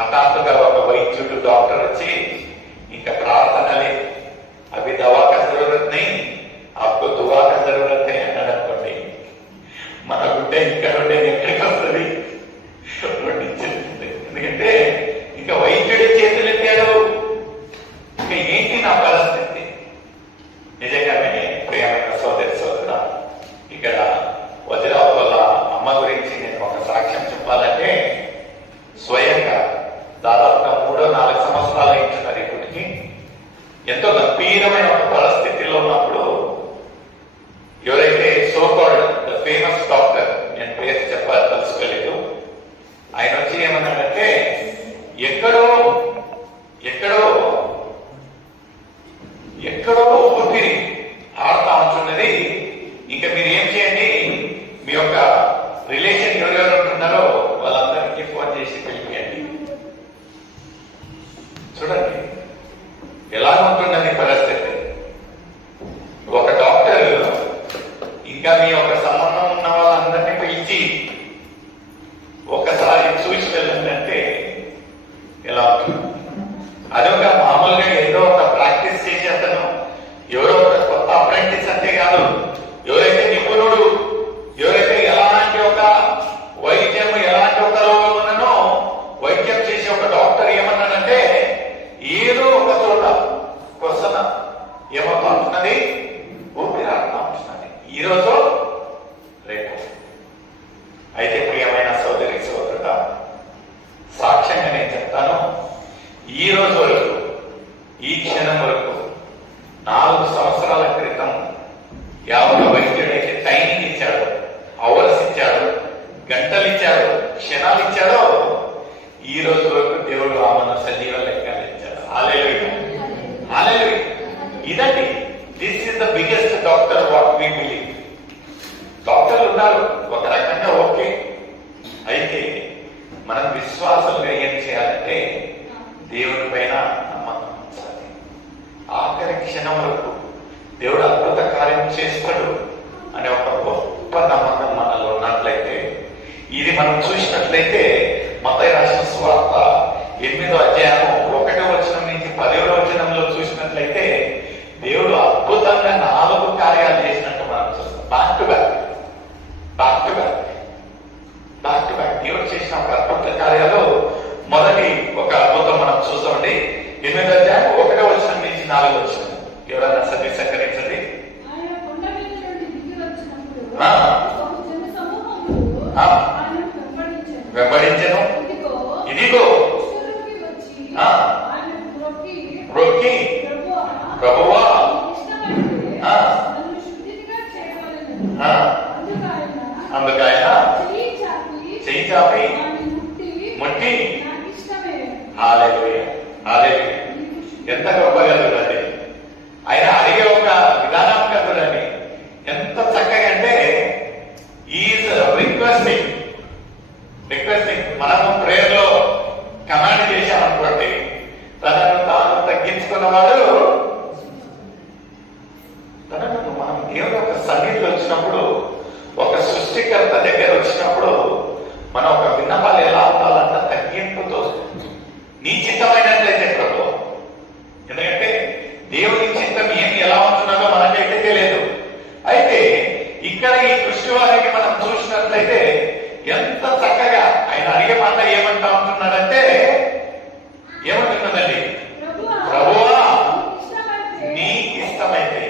హఠాత్తుగా ఒక వైద్యుడు డాక్టర్ వచ్చి ఇంకా ప్రార్థనలే అవి దవా కా జరూరత్ नहीं आपको दुआ का जरूरत है అన్నాడు అనుకోండి, మన గుడ్డ ఇక్కడ ఉండే ఎక్కడికి వస్తుంది? ఎందుకంటే ఇంకా వైద్యుడి చేతులు ఎత్తాడు. ఇంకా ఏంటి నా పరిస్థితి? నిజంగానే ప్రియమైన సోదరి సోదరుడా, ఇక్కడ వజ్రావతి వల్ల అమ్మ గురించి నేను ఒక సాక్ష్యం చెప్పాలంటే, స్వయంగా దాదాపుగా 3-4 సంవత్సరాలు అయింటున్నారు ఇప్పటికి. ఎంతో గంభీరమైన ఒక పరిస్థితిలో ఉన్నప్పుడు ఎవరైతే సోకాల్డ్ ద ఫేమస్ డాక్టర్, నేను పేరు చెప్పాలి తెలుసుకోలేదు, ఆయన వచ్చి ఏమన్నాడంటే, ఎక్కడో ఊపిరి ఆడుతా ఉంటున్నది, ఇంకా మీరు ఏం చేయండి, మీ యొక్క రిలేషన్ ఎవరెవరు ఉంటున్నారో వాళ్ళందరికీ ఫోన్ చేసి పిలిపియండి. చూడండి ఎలా ఉంటున్నది పరిస్థితి. ఒక డాక్టర్ ఇంకా మీ యొక్క సంబంధం ఉన్న వాళ్ళందరినీ పిలిచి ఒకసారి చూసి వెళ్ళంటే ఎలా ఉంటుంది? అదొక మామూలుగా ఏదో ఒక ప్రాక్టీస్ చేసి అతను ఎవరో ఒక కొత్త అప్రెంటిస్ అంటే కాదు, ఎవరైతే నిపుణుడు, ఎవరైతే ఎలాంటి ఒక వైద్యం ఎలాంటి ఒక రోగం ఉన్ననో వైద్యం చేసి ఒక డాక్టర్ ఏమన్నాడంటే, ఏదో ఒక చోట కొసన ఏమవుతా ఉంటున్నది, ఊపిరాడుతూ ఉంటున్నది, ఈరోజు రేపు. అయితే ప్రియమైన సోదరి సోదరుడా, సాక్ష్యంగా నేను చెప్తాను, ఈ రోజు వరకు, ఈ క్షణం వరకు 4 సంవత్సరాల క్రితం యావన వైద్యుడైతే టైమింగ్ ఇచ్చాడు, అవర్స్ ఇచ్చాడు, గంటలు ఇచ్చాడు, క్షణాలు ఇచ్చాడో, ఈ రోజు వరకు దేవుడు ఆమెను సజీవ లెక్కలు ఇచ్చాడు. Hallelujah, hallelujah. ఇదండి, this is the biggest doctor what we believe. డాక్టర్లు ఉన్నారు ఒక రకంగా, ఓకే. అయితే మనం విశ్వాసంగా ఏం చేయాలంటే, దేవుని పైన నమ్మకం ఉంచాలి. ఆఖరి క్షణం వరకు దేవుడు అద్భుత కార్యం చేస్తాడు అనే ఒక గొప్ప నమ్మకం మనలో ఉన్నట్లయితే, ఇది మనం చూసినట్లయితే మత్తయి రాసిన సువార్త 8వ అధ్యాయం 1వ వచనం నుంచి 10వ వచనంలో చూసినట్లయితే, దేవుడు అద్భుతంగా 4 కార్యాలు చేసినట్టు మనం చూస్తాం. బ్యాక్ టు బ్యాక్ దేవుడు చేసిన ఒక అద్భుత కార్యాలు. మొదటి ఒక అద్భుతం మనం చూస్తామండి. 8వ అధ్యాయం 1వ వచనం నుంచి 4వ వచనం. ఎవరైనా సర్వీస్ సహకరించండి. వెంబడించను, ఇదిగో రొక్కి ప్రభువా అందుకు ఆయన చెయ్యి చాపి ముట్టి. హల్లెలూయా, హల్లెలూయా. ఎంత గొప్పగా చూడండి, ఆయన అడిగే ఒక విధానం కదండి, ఎంత చక్కగా అంటే, ఈజ్ రిక్వెస్టింగ్. మనము ప్రేయర్ లో కమాండ్ చేశామనుకోండి, తనను తాను తగ్గించుకున్నవాడు, తనను మనం దేవుని యొక్క సన్నిధిలో వచ్చినప్పుడు, ఒక సృష్టికర్త దగ్గర వచ్చినప్పుడు, మన ఒక విన్నపాలు ఎలా ఉండాలంట, తగ్గింపుతో, నీ చిత్తమైనట్లయితే ప్రభు. ఎందుకంటే దేవుని చిత్తం ఏమి ఎలా ఉంటున్నారో మనకైతే తెలియదు. అయితే ఇక్కడ ఈ కృష్ణ వారికి మనం చూసినట్లయితే ఎంత చక్కగా ఆయన అడిగే మాట ఏమంటా ఉంటున్నాడంటే, ఏమంటున్నదండి, ప్రభువా నీకు ఇష్టమైతే.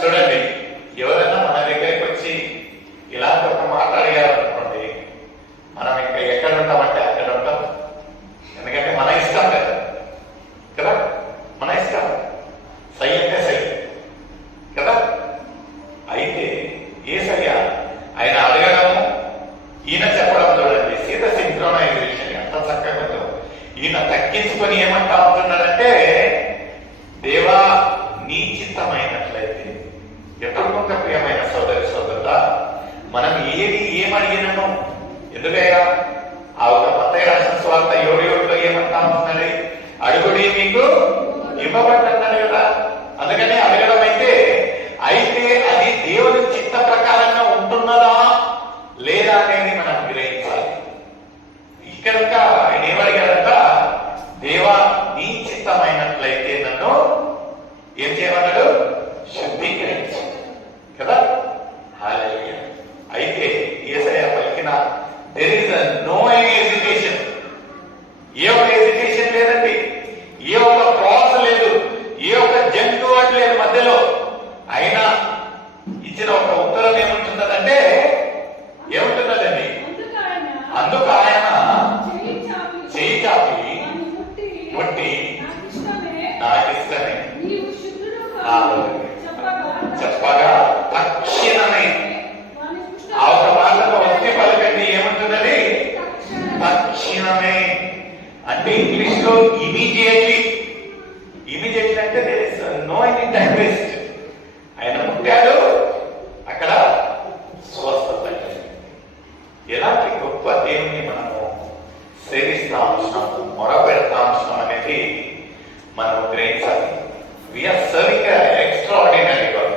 చూడండి, ఎవరైనా మన దగ్గరికి వచ్చి ఇలాంటి ఒక మాట అడిగారనుకోండి, మనం ఇంకా ఎక్కడ ఉంటామంటే అక్కడ ఉంటాం. ఎందుకంటే మన ఇష్టం కదా, మన ఇష్టం. సై అంటే సై కదా. అయితే యేసయ్య ఆయన అడగడము, ఈయన చెప్పడం చూడండి, సీత సింక్రోనైజేషన్ ఎంత చక్కగా ఉందో. ఈయన తగ్గించుకొని ఏమంటా ఉంటున్నాడంటే, దేవా నీ చిత్తమైనట్లయితే. ఎప్పుడు కొంత ప్రియమైన సోదరి సోదరుడా, మనం ఏమడిగినాము, ఎందుకయ్యా ఆ ఒక మత్తయి రాసిన సువార్త 7:7లో ఏమంటా ఉంటున్నది, అడుగుడి మీకు ఇవ్వబడ్డన్నాడు కదా. అందుకనే అడగడం అయితే అది దేవుని చిత్త ప్రకారంగా ఉంటున్నదా లేదా అనేది మనం గ్రహించాలి. ఇక్కడ ఆయన ఇస్ నో ఎనీ ఎడ్యుకేషన్. ఏ ఒక్క ఎడ్యుకేషన్ లేదండి, ఏ ఒక్క క్రాస్ లేదు, ఏ ఒక్క జంతు వాటి లేదు మధ్యలో. అయినా ఇచ్చిన ఒక ఉత్తరం ఏముంటున్నదంటే ఏముంటున్నదండి, అందుకు ఆయన చేయి చాపి ముట్టి నాకు ఇష్టమే చెప్పగా తక్షణమే. ఆ ఒక మాటలో వస్తే పలకండి ఏమంటున్నది, తక్షణమే. అంటే ఇంగ్లీష్ లో ఇమీడియట్లీ. ఇమీడియట్లీ అంటే there is no any time waste. ఆయన ముట్టాడు, అక్కడ స్వస్థత. ఎలాంటి గొప్ప దేవుని మనము సేవిస్తా ఉంటున్నాం, మొరపెడతా ఉంటున్నాం అనేది మనం గ్రహించాలి. We are serving extraordinary God.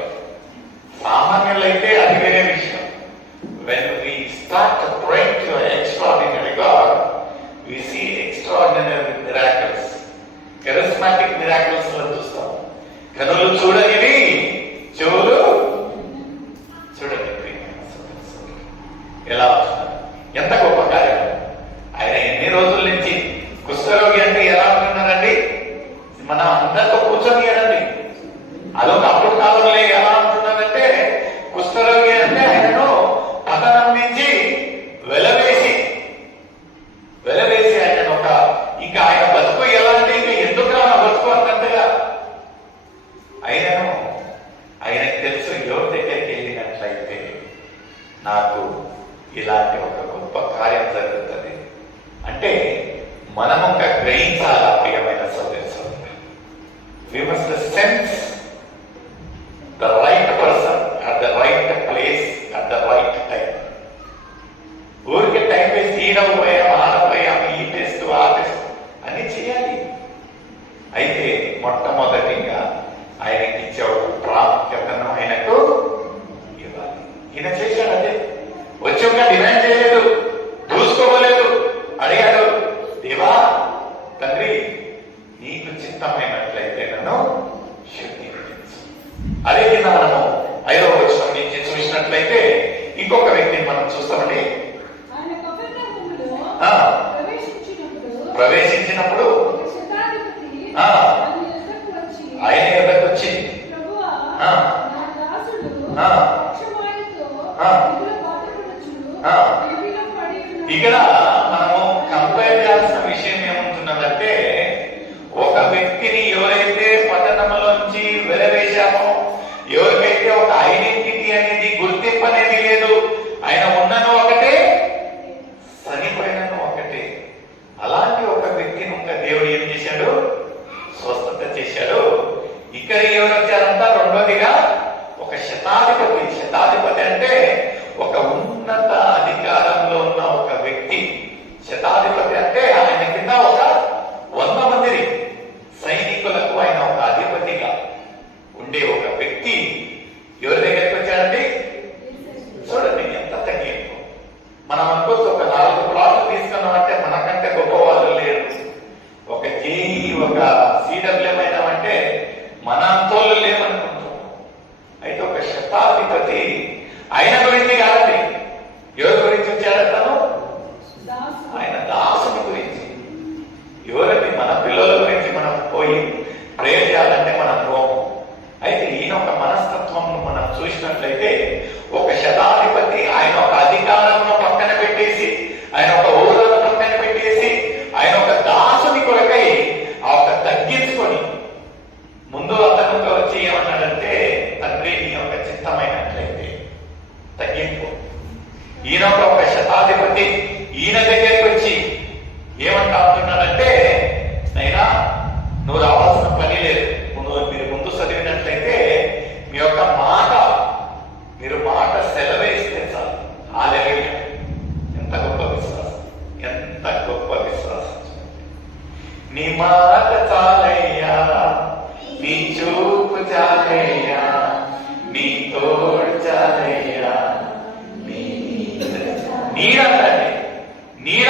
సామాన్యులైతే అది వేరే విషయం. When we start praying to extraordinary God, we see extraordinary miracles. Charismatic miracles లో చూస్తాం. కనులు చూడనివి, చెవులు చూడని. ఎలా వస్తున్నారు, ఎంత గొప్ప కార్యం. ఆయన ఎన్ని రోజుల నుంచి కుష్ఠరోగి అంటే ఎలా ఉంటున్నారండి, మన అందరితో కూర్చొనియడండి. అదొక అప్పుడు కాలంలో ఎలా ఉంటున్నారంటే, కుష్ఠరోగి అంటే ఆయనను పతనం నుంచి వెలవేసి ఆయనను ఒక ఇంకా ఆయన బతుకు ఎలా అంటే ఇంకా ఎందుకు నా బతుకు అన్నట్టుగా ఆయనకు తెలుసు, ఎవరి దగ్గరికి వెళ్ళినట్లయితే నాకు ఇలాంటి ఒక గొప్ప కార్యం జరుగుతుంది అంటే మనం ఒక గ్రహించాల. ప్రియమైన సోదరులు, we must sense the right person at the right place at the right time. ఊరికే టైం వేస్ట్, ఈడపోయాం ఆడపోయాం, ఈ టెస్ట్ ఆ టెస్ట్ అన్ని చేయాలి. అయితే మొట్టమొదటిగా ఆయనకి ఇచ్చే ఒక ప్రాముఖ్యతను ఆయనకు ఇవ్వాలి. ఈయన చేశాడు అదే. వచ్చి ఒక డిమాండ్ చేయలేదు, చూసుకోలేదు, అడిగాడు, దేవా తండ్రి నీకు చిత్తమైనట్లయితే నన్ను శుద్ధీకరించు. అదే కింద మనము 5వ వచనం నుంచి చూసినట్లయితే ఇంకొక వ్యక్తిని మనం చూస్తామండి. ప్రవేశించినప్పుడు ఆయన ఎదురుకు వచ్చి ఇక్కడ మనము కంపేర్ చేయాల్సిన విషయం ఏముంటున్నదంటే, ఒక వ్యక్తిని ఎవరైతే పట్టణంలోంచి వెలవేశామో, ఎవరికైతే ఒక ఐడెంటిటీ అనేది గుర్తింపు అనేది లేదు, ఆయన ఉన్నను ఒకటే చనిపోయినను ఒకటే, అలాంటి ఒక వ్యక్తిని ఒక దేవుడు ఏం చేశాడు, స్వస్థత చేశాడు. ఇక్కడ ఎవరు వచ్చారంట, రెండోదిగా ఒక శతాధిపతి. శతాధిపతి అంటే ఒక ఉన్నత అధికారంలో ఉన్న ఒక వ్యక్తి. శతాధిపతి అంటే ఆయన కింద ఒక 100 మంది సైనికులకు ఆయన ఒక అధిపతిగా ఉండే ఒక వ్యక్తి ఎవరి దగ్గరికి వచ్చాడండి. చూడండి ఎంత తగ్గింపు. మనం అనుకోవచ్చు ఒక 4 ప్లాట్లు తీసుకున్నాం అంటే మనకంటే గొప్ప వాళ్ళు లేరు. ఒక జేఈ ఒక సిడబ్ల్యూఎం అయినామంటే మన అంతోళ్ళు లేమనుకుంటున్నాం. అయితే ఒక శతాధిపతి ఆయన గురించి కాదండి, ఎవరి గురించి వచ్చాడతాను, ఆయన దాసుని గురించి. ఎవరండి, మన పిల్లల గురించి మనం పోయి ప్రేర్ చేయాలంటే మన రోమం. అయితే ఈయన ఒక మనస్తత్వం మనం చూసినట్లయితే, ఒక శతాధిపతి ఆయన ఒక అధికారంలో పక్కన పెట్టేసి, ఆయన ఒక ఊళ్ళను పక్కన పెట్టేసి, ఆయన ఒక దాసుని కొరకై ఆ ఒక తగ్గించుకొని ముందు అతను వచ్చి ఏమన్నాడంటే, తండ్రి నీ యొక్క చిత్తమైనట్లయితే తగ్గింపు. ఈయన ఒక శతాధిపతి ఈయన దగ్గరికి వచ్చి ఏమంటా ఉంటున్నాడంటే, నైనా నువ్వు రావాల్సిన పని లేదు, మీరు ముందు చదివినట్లయితే మీ యొక్క మీరు మాట సెలవేస్తే చాలు. హల్లెలూయా. ఎంత గొప్ప విశ్వాసం, ఎంత గొప్ప విశ్వాసం. నీ మాట చాలయ్యా, నీ చూపు చాలయ్యా, నీ తోడు చాలయ్యా, నీడ